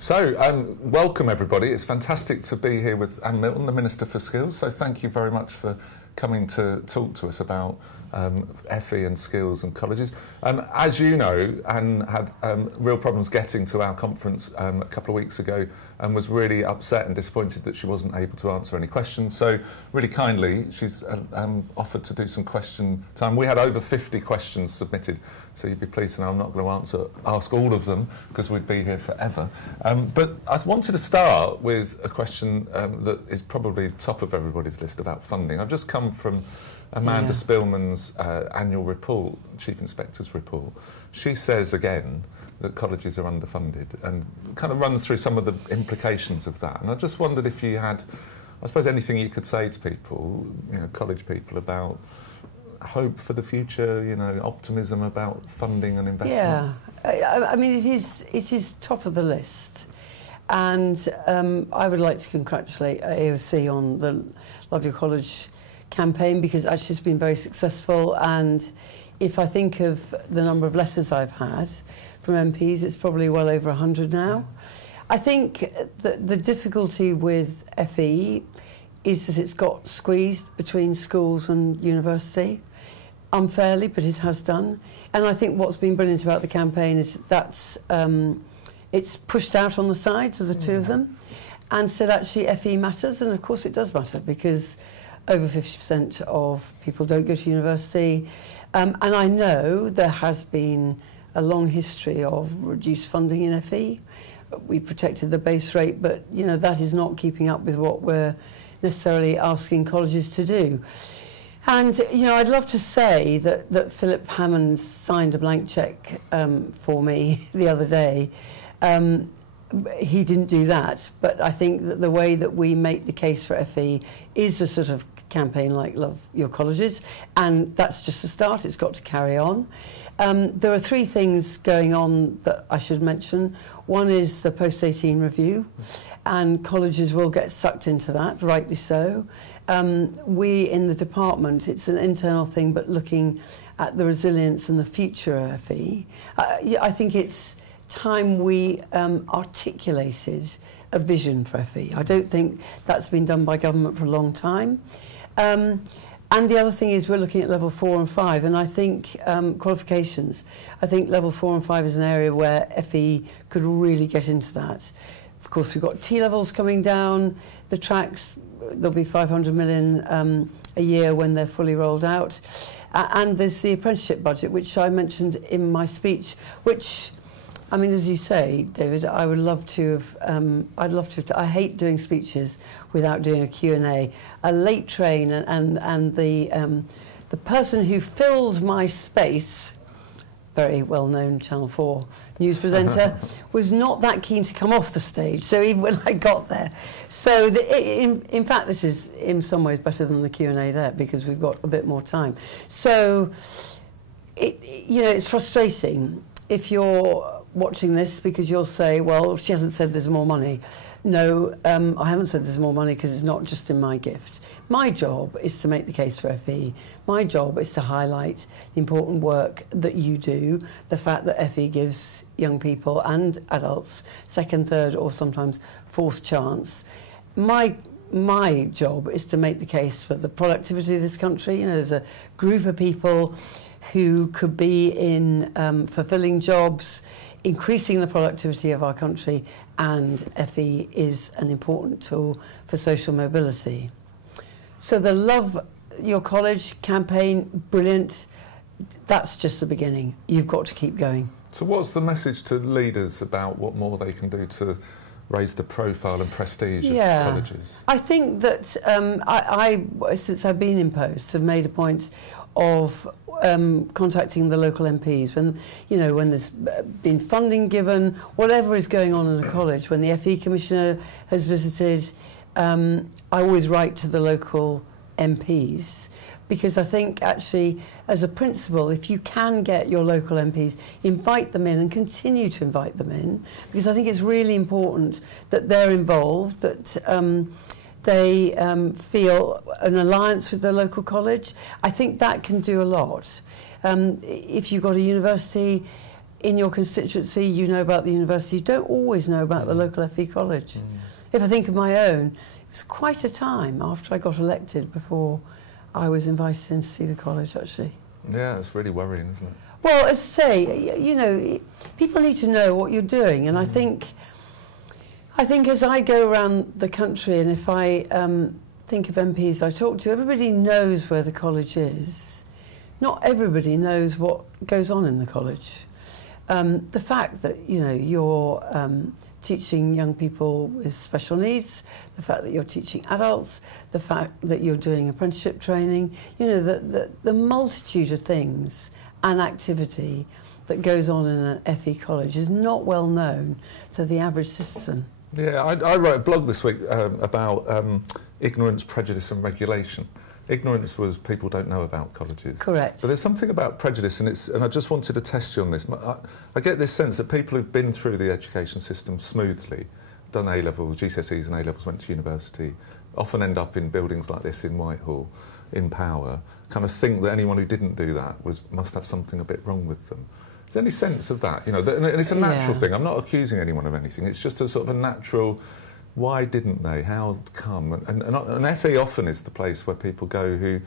So, welcome everybody. It's fantastic to be here with Anne Milton, the Minister for Skills. So thank you very much for coming to talk to us about FE and skills and colleges. As you know, Anne had real problems getting to our conference a couple of weeks ago and was really upset and disappointed that she wasn't able to answer any questions. So really kindly, she's offered to do some question time. We had over 50 questions submitted, so you'd be pleased to know I'm not going to ask all of them because we'd be here forever. But I wanted to start with a question that is probably top of everybody's list about funding. I've just come from Amanda Spillman's annual report, Chief Inspector's report. She says again that colleges are underfunded and kind of runs through some of the implications of that. And I just wondered if you had, I suppose, anything you could say to people, you know, college people, about hope for the future, you know, optimism about funding and investment. Yeah, I mean, it is top of the list. And I would like to congratulate AoC on the Love Your College campaign, because actually it's been very successful. And if I think of the number of letters I've had from MPs, it's probably well over 100 now. I think that the difficulty with FE is that it's got squeezed between schools and university, unfairly, but it has done. And I think what's been brilliant about the campaign is that's it's pushed out on the sides of the two of them and said actually FE matters, and of course it does matter, because over 50% of people don't go to university. And I know there has been a long history of reduced funding in FE. We protected the base rate, but you know that is not keeping up with what we're necessarily asking colleges to do. And you know, I'd love to say that Philip Hammond signed a blank cheque for me the other day. He didn't do that, but I think that the way that we make the case for FE is a sort of campaign like Love Your Colleges, and that's just a start. It's got to carry on. There are three things going on that I should mention. One is the post-18 review, and colleges will get sucked into that, rightly so. We in the department, it's an internal thing, but looking at the resilience and the future of FE, I think it's time we articulated a vision for FE. I don't think that's been done by government for a long time. And the other thing is we're looking at level 4 and 5, and I think qualifications. I think level 4 and 5 is an area where FE could really get into that. Of course, we've got T-levels coming down, the tracks, there'll be 500 million a year when they're fully rolled out. And there's the apprenticeship budget, which I mentioned in my speech, which, I mean, as you say, David, I would love to have, I'd love to have, I hate doing speeches without doing a Q&A. A late train and the person who filled my space, very well-known Channel 4 news presenter, was not that keen to come off the stage, so even when I got there. So in fact, this is in some ways better than the Q&A there, because we've got a bit more time. So, you know, it's frustrating if you're watching this, because you'll say, well, she hasn't said there's more money. No, I haven't said there's more money because it's not just in my gift. My job is to make the case for FE. My job is to highlight the important work that you do, the fact that FE gives young people and adults second, third, or sometimes fourth chance. My job is to make the case for the productivity of this country. You know, there's a group of people who could be in fulfilling jobs, increasing the productivity of our country, and FE is an important tool for social mobility. So the Love Your College campaign, brilliant. That's just the beginning. You've got to keep going. So what's the message to leaders about what more they can do to raise the profile and prestige of colleges? I think that I, since I've been in post, have made a point of contacting the local MPs when, you know, when there's been funding given, whatever is going on in a college, when the FE Commissioner has visited, I always write to the local MPs, because I think actually as a principal, if you can get your local MPs, invite them in and continue to invite them in, because I think it's really important that they're involved, that they feel an alliance with their local college. I think that can do a lot. If you've got a university, in your constituency, you know about the university. You don't always know about the local FE college. If I think of my own, it was quite a time after I got elected before I was invited in to see the college, actually. Yeah, it's really worrying, isn't it? Well, as I say, you know, people need to know what you're doing, and I think as I go around the country, and if I think of MPs I talk to, everybody knows where the college is. Not everybody knows what goes on in the college. The fact that, you know, you're teaching young people with special needs, the fact that you're teaching adults, the fact that you're doing apprenticeship training, you know, the multitude of things and activity that goes on in an FE college is not well known to the average citizen. Yeah, I wrote a blog this week about ignorance, prejudice and regulation. Ignorance was people don't know about colleges. Correct. But there's something about prejudice, and I just wanted to test you on this. I get this sense that people who've been through the education system smoothly, done A-levels, GCSEs and A-levels, went to university, often end up in buildings like this in Whitehall, in power, kind of think that anyone who didn't do that must have something a bit wrong with them. Is there any sense of that? You know, and it's a natural thing. I'm not accusing anyone of anything. It's just a sort of a natural, why didn't they? How come? And FE often is the place where people go who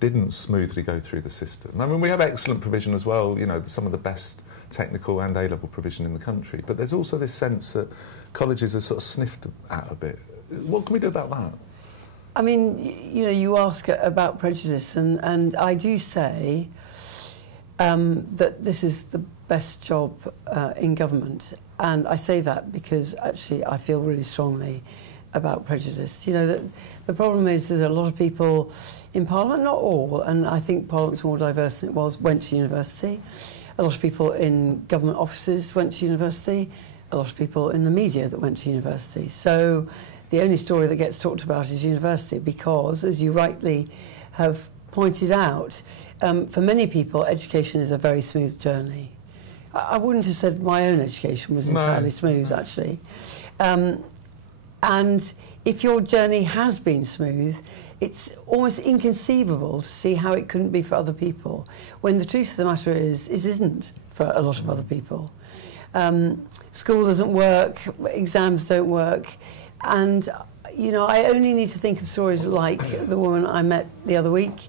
didn't smoothly go through the system. I mean, we have excellent provision as well, you know, some of the best technical and A-level provision in the country, but there's also this sense that colleges are sort of sniffed at a bit. What can we do about that? I mean, you know, you ask about prejudice, and I do say that this is the best job in government, and I say that because actually I feel really strongly about prejudice. You know, that the problem is there's a lot of people in Parliament, not all, and I think Parliament's more diverse than it was, went to university. A lot of people in government offices went to university. A lot of people in the media that went to university. So the only story that gets talked about is university because, as you rightly have pointed out, for many people, education is a very smooth journey. I wouldn't have said my own education was entirely smooth, actually. And if your journey has been smooth, it's almost inconceivable to see how it couldn't be for other people, when the truth of the matter is, it isn't for a lot of other people. School doesn't work, exams don't work, and you know, I only need to think of stories like the woman I met the other week.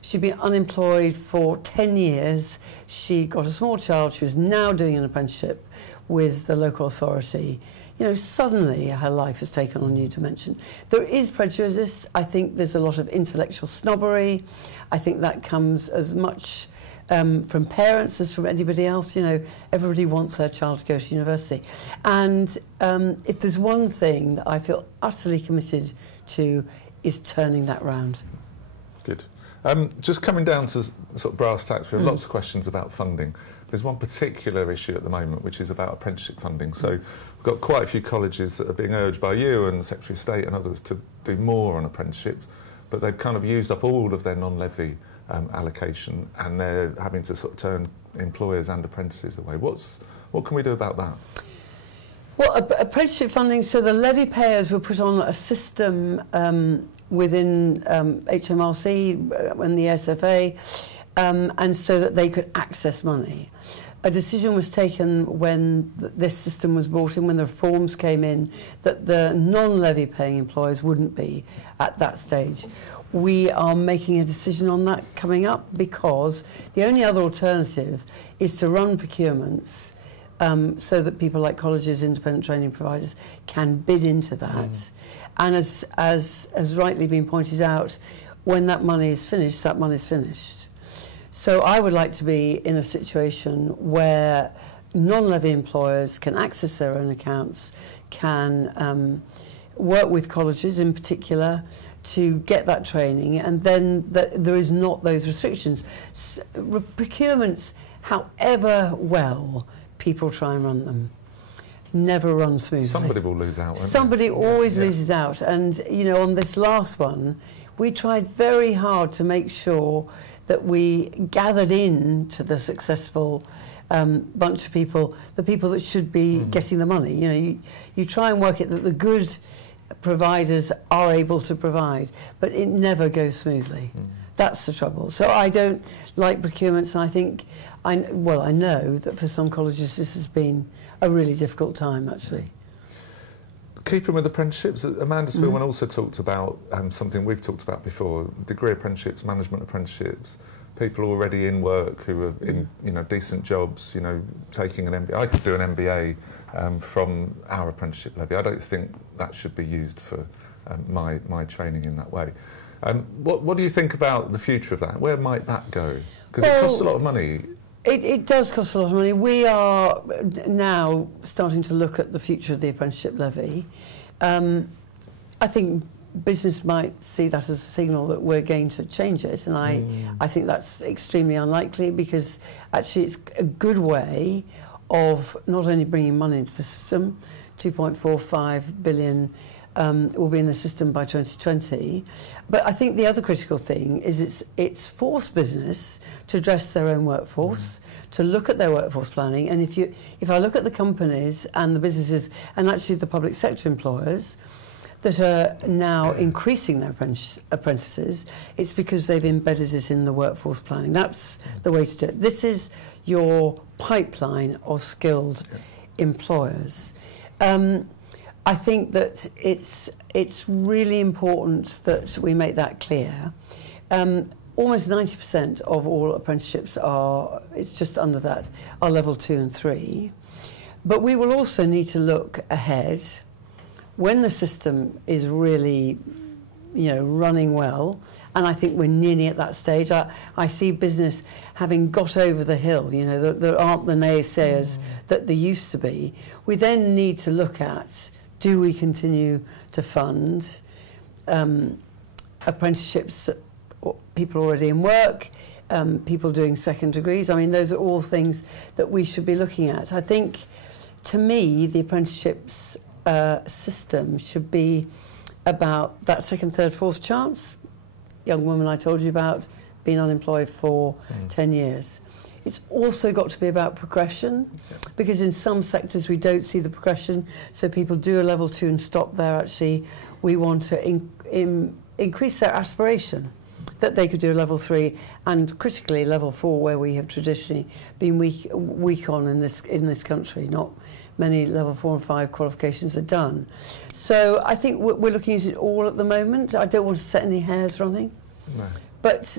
She'd been unemployed for 10 years. She got a small child. She was now doing an apprenticeship with the local authority. You know, suddenly her life has taken on a new dimension. There is prejudice. I think there's a lot of intellectual snobbery. I think that comes as much from parents as from anybody else. You know, everybody wants their child to go to university. And if there's one thing that I feel utterly committed to, is turning that round. Good. Just coming down to sort of brass tacks, we have lots of questions about funding. There's one particular issue at the moment, which is about apprenticeship funding. So we've got quite a few colleges that are being urged by you and the Secretary of State and others to do more on apprenticeships, but they've kind of used up all of their non-levy allocation, and they're having to sort of turn employers and apprentices away. What can we do about that? Well, apprenticeship funding, so the levy payers were put on a system within HMRC and the SFA, and so that they could access money. A decision was taken when this system was brought in, when the reforms came in, that the non-levy paying employers wouldn't be at that stage. We are making a decision on that coming up, because the only other alternative is to run procurements so that people like colleges, independent training providers can bid into that. And as rightly been pointed out, when that money is finished, that money is finished. So I would like to be in a situation where non-levy employers can access their own accounts, can work with colleges in particular to get that training, and then there is not those restrictions. Procurements, however well people try and run them, never run smoothly. Somebody will lose out, won't Somebody always loses out. And, you know, on this last one, we tried very hard to make sure that we gathered in to the successful bunch of people, the people that should be getting the money. You know, you try and work it that the good providers are able to provide, but it never goes smoothly. That's the trouble. So I don't like procurements, and I think, I know that for some colleges this has been a really difficult time, actually. Keeping with apprenticeships, Amanda Spielman also talked about something we've talked about before: degree apprenticeships, management apprenticeships. People already in work who are in decent jobs, taking an MBA. I could do an MBA from our apprenticeship levy. I don't think that should be used for my training in that way. What do you think about the future of that? Where might that go? Because it costs a lot of money. It does cost a lot of money. We are now starting to look at the future of the apprenticeship levy. I think business might see that as a signal that we're going to change it, and I think that's extremely unlikely, because actually it's a good way of not only bringing money into the system. 2.45 billion will be in the system by 2020. But I think the other critical thing is it's forced business to address their own workforce, to look at their workforce planning. And if I look at the companies and the businesses and actually the public sector employers that are now increasing their apprentices, it's because they've embedded it in the workforce planning. That's the way to do it. This is your pipeline of skilled employers. I think that it's really important that we make that clear. Almost 90% of all apprenticeships it's just under that, are level 2 and 3. But we will also need to look ahead when the system is really, running well, and I think we're nearly at that stage. I see business having got over the hill, there aren't the naysayers that there used to be. We then need to look at, do we continue to fund apprenticeships, people already in work, people doing second degrees? I mean, those are all things that we should be looking at. I think, to me, the apprenticeships system should be about that second, third, fourth chance. Young woman I told you about, been unemployed for 10 years. It's also got to be about progression, because in some sectors we don't see the progression, so people do a level 2 and stop there. Actually, we want to increase their aspiration that they could do a level 3, and critically level 4, where we have traditionally been weak on in this country. Not many level 4 and 5 qualifications are done. So I think we're looking at it all at the moment. I don't want to set any hairs running. No. But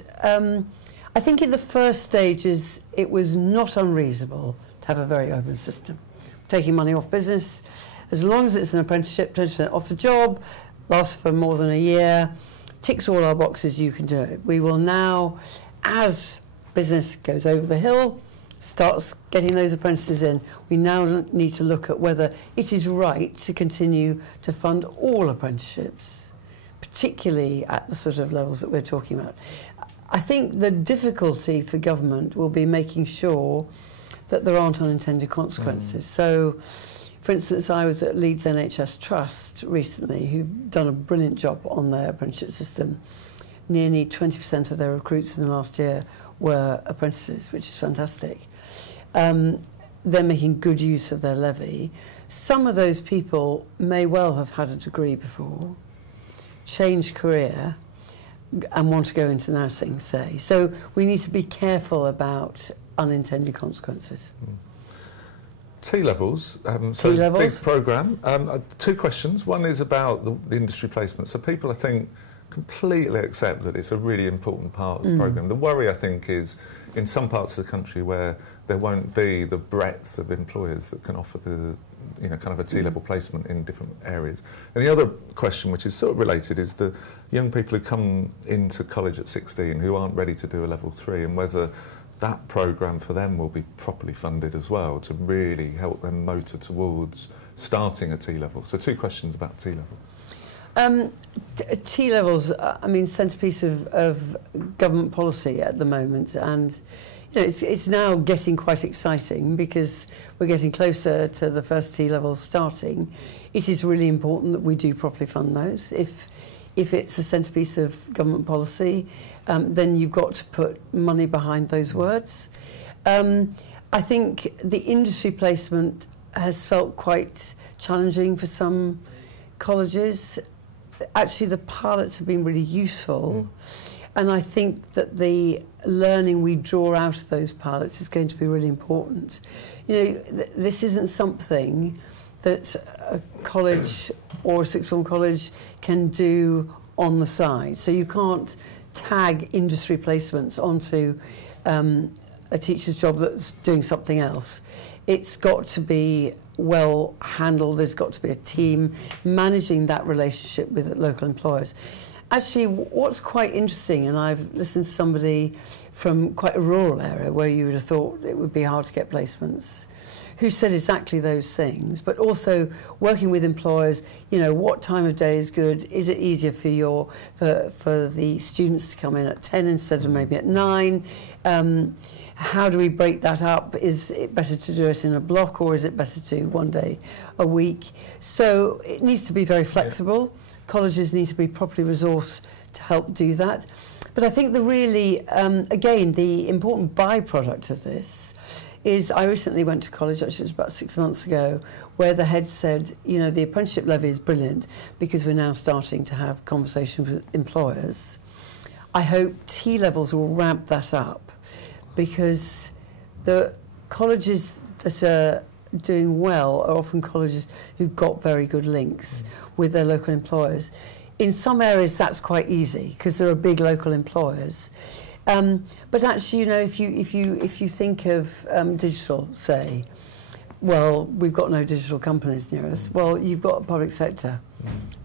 I think in the first stages it was not unreasonable to have a very open system. Taking money off business, as long as it's an apprenticeship, 20% off the job, lasts for more than a year, ticks all our boxes, you can do it. We will now, as business goes over the hill, starts getting those apprentices in, we now need to look at whether it is right to continue to fund all apprenticeships, particularly at the sort of levels that we're talking about. I think the difficulty for government will be making sure that there aren't unintended consequences. So, for instance, I was at Leeds NHS Trust recently, who've done a brilliant job on their apprenticeship system. Nearly 20% of their recruits in the last year were apprentices, which is fantastic. They're making good use of their levy. Some of those people may well have had a degree before, changed career, and want to go into nursing, say. So we need to be careful about unintended consequences. T-levels, T-levels. Big programme. 2 questions. One is about the industry placement. So people, I think, completely accept that it's a really important part of the programme. The worry, I think, is in some parts of the country where there won't be the breadth of employers that can offer the kind of a T-level placement in different areas. And the other question, which is sort of related, is the young people who come into college at 16 who aren't ready to do a level 3, and whether that programme for them will be properly funded as well to really help them motor towards starting a T-level. So 2 questions about T-levels. T-levels, I mean, centrepiece of government policy at the moment, and it's now getting quite exciting because we're getting closer to the first T-levels starting. It is really important that we do properly fund those. If it's a centrepiece of government policy, then you've got to put money behind those words. I think the industry placement has felt quite challenging for some colleges. Actually, the pilots have been really useful. And I think that the learning we draw out of those pilots is going to be really important. You know, this isn't something that a college or a sixth form college can do on the side. So you can't tag industry placements onto a teacher's job that's doing something else. It's got to be well handled. There's got to be a team managing that relationship with local employers. Actually, what's quite interesting, and I've listened to somebody from quite a rural area where you would have thought it would be hard to get placements, who said exactly those things, but also working with employers, you know, what time of day is good? Is it easier for the students to come in at 10 instead of maybe at 9? How do we break that up? Is it better to do it in a block, or is it better to do one day a week? So it needs to be very flexible. Yeah. Colleges need to be properly resourced to help do that. But I think the really, again, the important byproduct of this is I recently went to college, actually it was about 6 months ago, where the head said, you know, the apprenticeship levy is brilliant because we're now starting to have conversations with employers. I hope T-levels will ramp that up, because the colleges that are doing well are often colleges who've got very good links with their local employers. In some areas that's quite easy because there are big local employers. But actually, you know, if you think of digital, say, well, we've got no digital companies near us. Well, you've got a public sector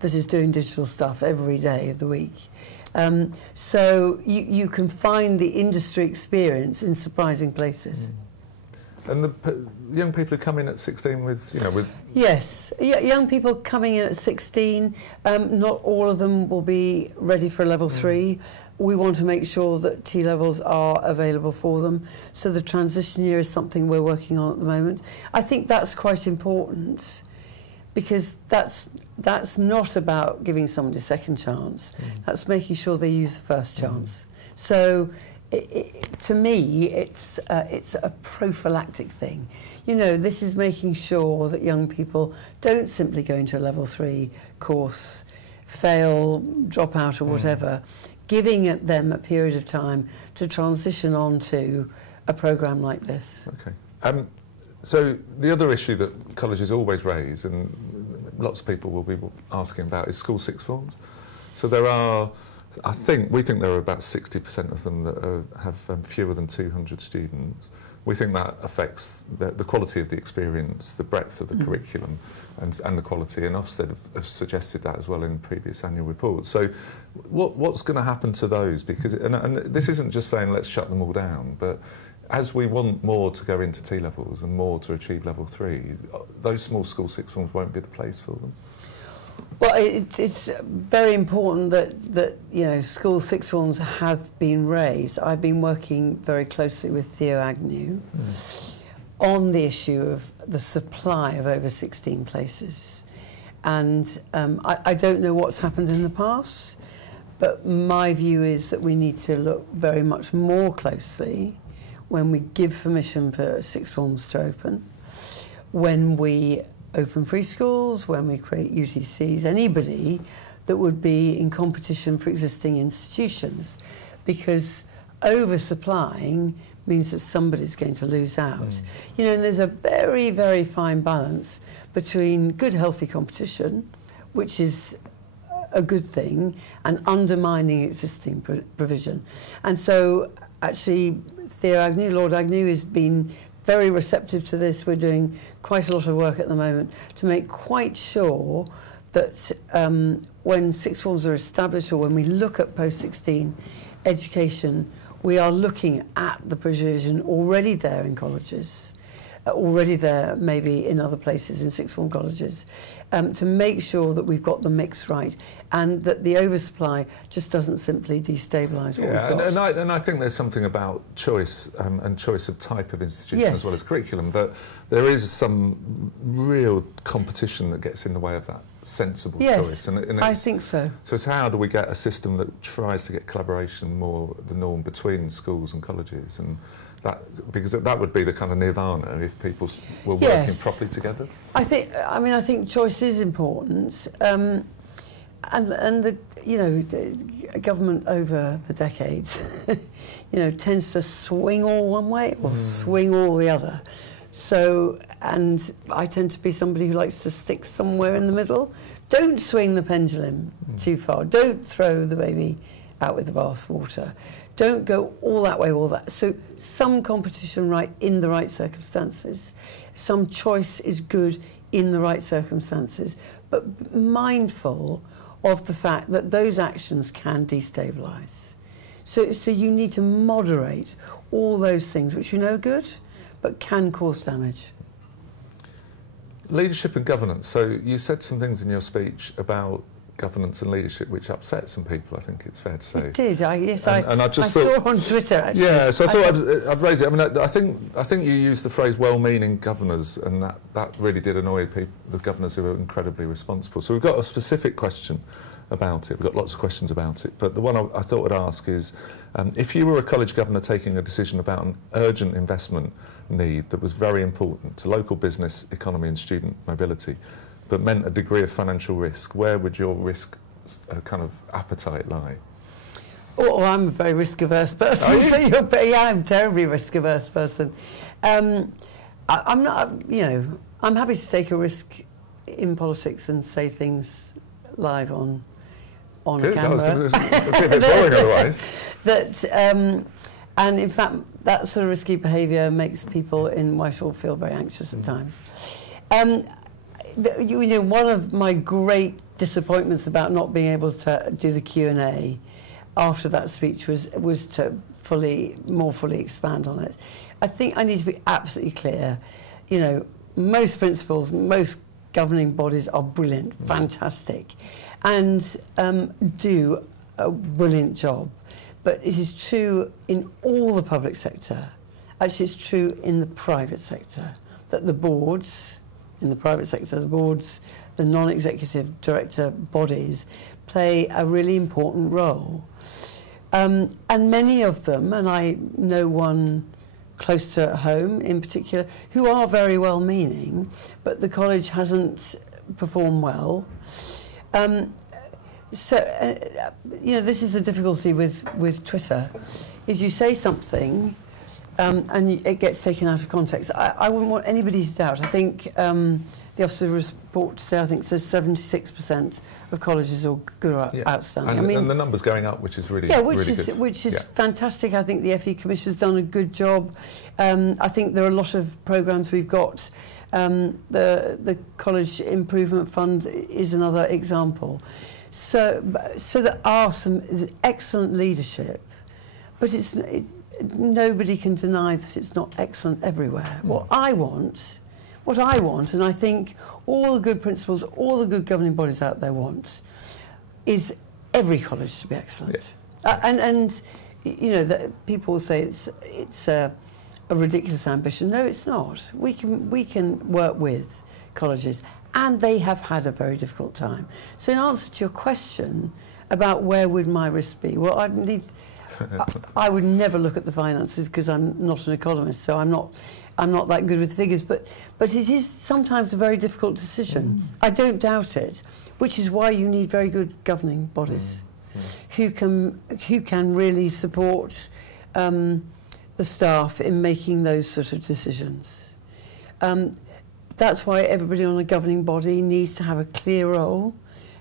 that is doing digital stuff every day of the week. So you can find the industry experience in surprising places. And the young people who come in at 16 with, you know, with... Yes, young people coming in at 16, not all of them will be ready for level 3. We want to make sure that T-levels are available for them. So the transition year is something we're working on at the moment. I think that's quite important, because that's not about giving somebody a second chance. That's making sure they use the first chance. So to me, it's a prophylactic thing. You know, this is making sure that young people don't simply go into a level 3 course, fail, drop out or whatever, giving them a period of time to transition onto a programme like this. Okay. So the other issue that colleges always raise, and lots of people will be asking about, is school sixth forms. So there are, we think there are about 60% of them that have fewer than 200 students. We think that affects the quality of the experience, the breadth of the curriculum, and the quality. And Ofsted have suggested that as well in previous annual reports. So what's going to happen to those? Because and this isn't just saying let's shut them all down, but as we want more to go into T-levels and more to achieve level 3, those small school sixth forms won't be the place for them. Well, it's very important that you know, school sixth forms have been raised. I've been working very closely with Theo Agnew on the issue of the supply of over 16 places. And I don't know what's happened in the past, but my view is that we need to look very much more closely when we give permission for sixth forms to open, when we open free schools, when we create UTCs, anybody that would be in competition for existing institutions, because oversupplying means that somebody's going to lose out. You know, and there's a very, very fine balance between good, healthy competition, which is a good thing, and undermining existing provision. And so, actually, Theo Agnew, Lord Agnew, has been very receptive to this. We're doing quite a lot of work at the moment to make quite sure that when sixth forms are established, or when we look at post-16 education, we are looking at the provision already there in colleges, already there maybe in other places in sixth form colleges, to make sure that we've got the mix right, and that the oversupply just doesn't simply destabilise what we've got. And I think there's something about choice and choice of type of institution as well as curriculum, but there is some real competition that gets in the way of that sensible choice. And I think so. So it's how do we get a system that tries to get collaboration more the norm between schools and colleges, and that, because that would be the kind of nirvana if people were working properly together. I think choice is important. And the, you know, the government over the decades, you know, tends to swing all one way or swing all the other. So, and I tend to be somebody who likes to stick somewhere in the middle. Don't swing the pendulum too far. Don't throw the baby out with the bathwater. Don't go all that way, all that. So some competition right in the right circumstances. Some choice is good in the right circumstances, but mindful of the fact that those actions can destabilise. So you need to moderate all those things which you know are good, but can cause damage. Leadership and governance. So you said some things in your speech about governance and leadership which upset some people, I think it's fair to say. It did, yes. And I just I thought, saw on Twitter, actually. Yeah, so I thought I'd raise it. I mean, I think you used the phrase well-meaning governors, and that really did annoy people, the governors who were incredibly responsible. So we've got a specific question about it. We've got lots of questions about it, but the one I thought I'd ask is, if you were a college governor taking a decision about an urgent investment need that was very important to local business, economy and student mobility, but meant a degree of financial risk, where would your risk kind of appetite lie? Oh, I'm a very risk-averse person. So yeah, I'm a terribly risk-averse person. I'm not, you know, I'm happy to take a risk in politics and say things live on a camera. That was a bit boring otherwise. And in fact, that sort of risky behaviour makes people in Whitehall feel very anxious at times. You know, one of my great disappointments about not being able to do the Q&A after that speech was to more fully expand on it. I think I need to be absolutely clear. You know, most principals, most governing bodies are brilliant, fantastic, and do a brilliant job. But it is true in all the public sector. Actually, it's true in the private sector that the boards, in the private sector, the boards, the non-executive director bodies play a really important role. And many of them, and I know one close to home in particular, who are very well-meaning, but the college hasn't performed well. You know, this is the difficulty with Twitter, is you say something and it gets taken out of context. I wouldn't want anybody to doubt. I think the officer report today, I think, says 76% of colleges are good or outstanding. And the number's going up, which is really which is fantastic. I think the FE Commission's done a good job. I think there are a lot of programmes we've got. The College Improvement Fund is another example. So there are some excellent leadership, but nobody can deny that it's not excellent everywhere. What I want, and I think all the good principals, all the good governing bodies out there want, is every college to be excellent. Yeah. And you know, that people will say it's a ridiculous ambition. No, it's not. We can work with colleges, and they have had a very difficult time. So in answer to your question about where would my risk be, well, I would never look at the finances because I'm not an economist, so I'm not that good with figures, but it is sometimes a very difficult decision. I don't doubt it, which is why you need very good governing bodies who can really support the staff in making those sort of decisions. That's why everybody on a governing body needs to have a clear role,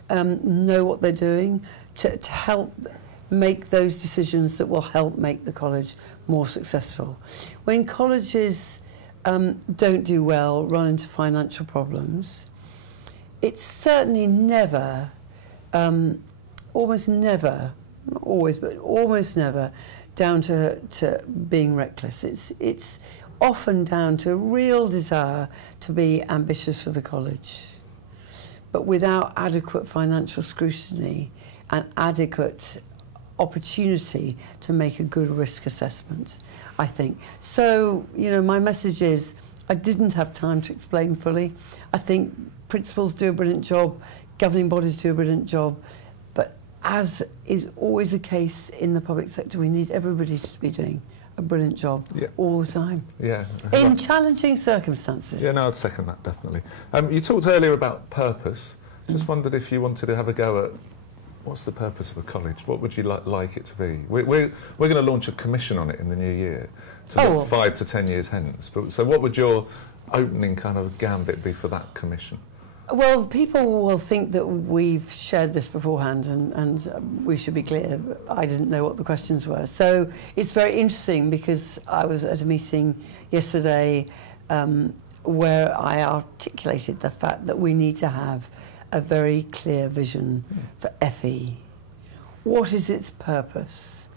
know what they're doing, to help make those decisions that will help make the college more successful. When colleges don't do well, run into financial problems, it's certainly never, almost never, not always, but almost never, down to being reckless. It's often down to a real desire to be ambitious for the college, but without adequate financial scrutiny and adequate opportunity to make a good risk assessment, I think. So, you know, my message is, I didn't have time to explain fully. I think principals do a brilliant job, governing bodies do a brilliant job, but as is always the case in the public sector, we need everybody to be doing a brilliant job all the time. Yeah. In challenging circumstances. Yeah, no, I'd second that, definitely. You talked earlier about purpose. Just wondered if you wanted to have a go at what's the purpose of a college? What would you like it to be? We're going to launch a commission on it in the new year to look 5 to 10 years hence. But, so what would your opening kind of gambit be for that commission? Well, people will think that we've shared this beforehand, and we should be clear, I didn't know what the questions were. So it's very interesting because I was at a meeting yesterday where I articulated the fact that we need to have a very clear vision for FE. What is its purpose?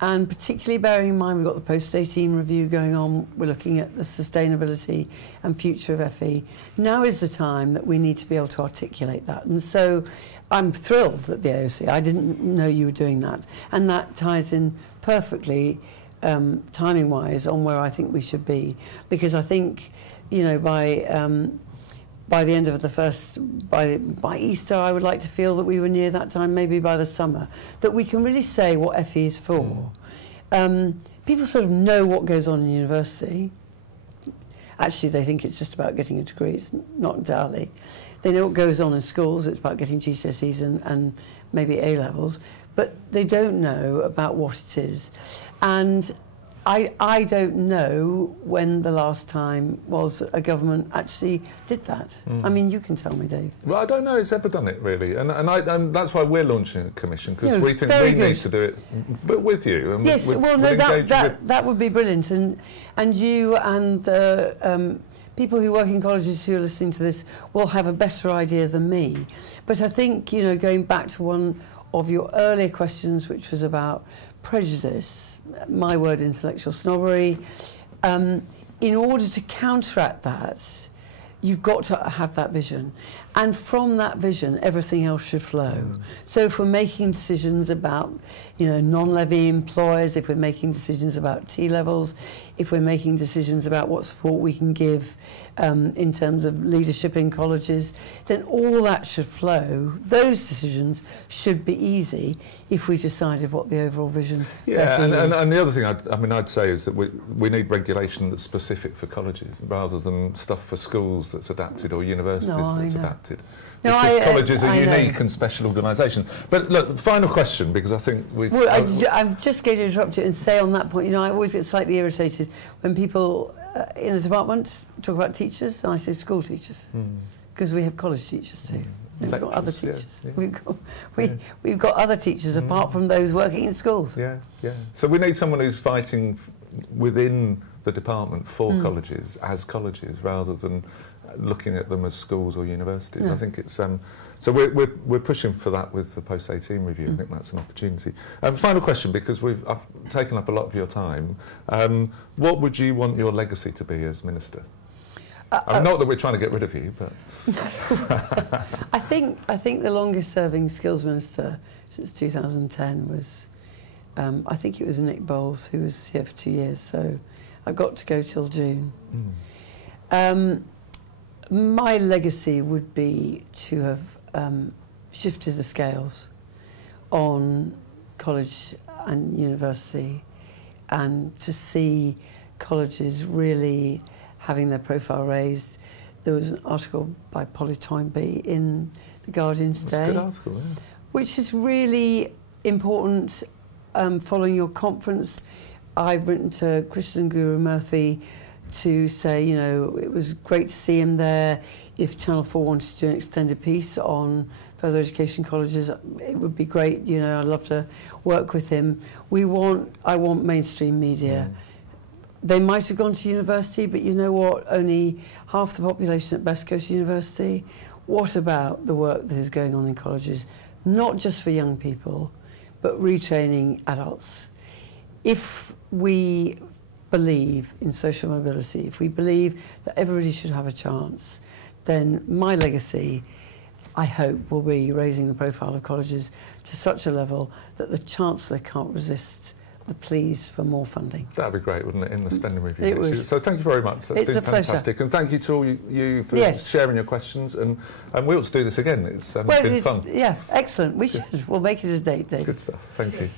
And particularly bearing in mind we've got the post-18 review going on, we're looking at the sustainability and future of FE. Now is the time that we need to be able to articulate that. And so I'm thrilled that the AoC, I didn't know you were doing that. And that ties in perfectly, timing-wise, on where I think we should be. Because I think, you know, by the end of the first, by Easter, I would like to feel that we were near that time, maybe by the summer, that we can really say what FE is for. People sort of know what goes on in university. Actually, they think it's just about getting a degree. It's not entirely. They know what goes on in schools. It's about getting GCSEs and maybe A-levels. But they don't know about what it is. And I don't know when the last time was that a government actually did that. I mean, you can tell me, Dave. Well, I don't know it's ever done it, really. And that's why we're launching a commission, because we think we need to do it, but with you. And yes, well, no, that would be brilliant. And you and the people who work in colleges who are listening to this will have a better idea than me. But I think, you know, going back to one of your earlier questions, which was about prejudice, my word, intellectual snobbery, in order to counteract that, you've got to have that vision. And from that vision, everything else should flow. So if we're making decisions about, you know, non-levy employers, if we're making decisions about T-levels, if we're making decisions about what support we can give in terms of leadership in colleges, then all that should flow. Those decisions should be easy if we decided what the overall vision is. And the other thing I'd say is that we need regulation that's specific for colleges rather than stuff for schools that's adapted or universities that's adapted. Because colleges are unique and special organisations. But look, final question, because I think we've... Well, I'm just going to interrupt you and say on that point, you know, I always get slightly irritated when people in the department talk about teachers, and I say school teachers, because we have college teachers too. We've got other teachers. Yeah. We've got other teachers apart from those working in schools. Yeah. So we need someone who's fighting within the department for colleges, as colleges, rather than looking at them as schools or universities. I think it's so we're pushing for that with the post-18 review. I think that's an opportunity. Final question, because I've taken up a lot of your time. What would you want your legacy to be as minister? Not that we're trying to get rid of you, but I think the longest-serving skills minister since 2010 was I think it was Nick Bowles, who was here for 2 years. So I got to go till June. My legacy would be to have shifted the scales on college and university, and to see colleges really having their profile raised. There was an article by Polly Toynbee in The Guardian today. That's a good article, yeah. Which is really important. Following your conference, I've written to Krishnan Guru Murthy to say, you know, it was great to see him there. If Channel 4 wanted to do an extended piece on further education colleges, it would be great. You know, I'd love to work with him. I want mainstream media. They might have gone to university, but you know what? Only half the population at best goes to university. What about the work that is going on in colleges? Not just for young people, but retraining adults. If we believe in social mobility, if we believe that everybody should have a chance, then my legacy, I hope, will be raising the profile of colleges to such a level that the Chancellor can't resist the pleas for more funding. That'd be great, wouldn't it, in the spending review? It would. So thank you very much. That's been fantastic. And thank you to all you for sharing your questions. And we ought to do this again. It's been fun. Yeah, excellent. We should. We'll make it a date, Dave. Good stuff. Thank you.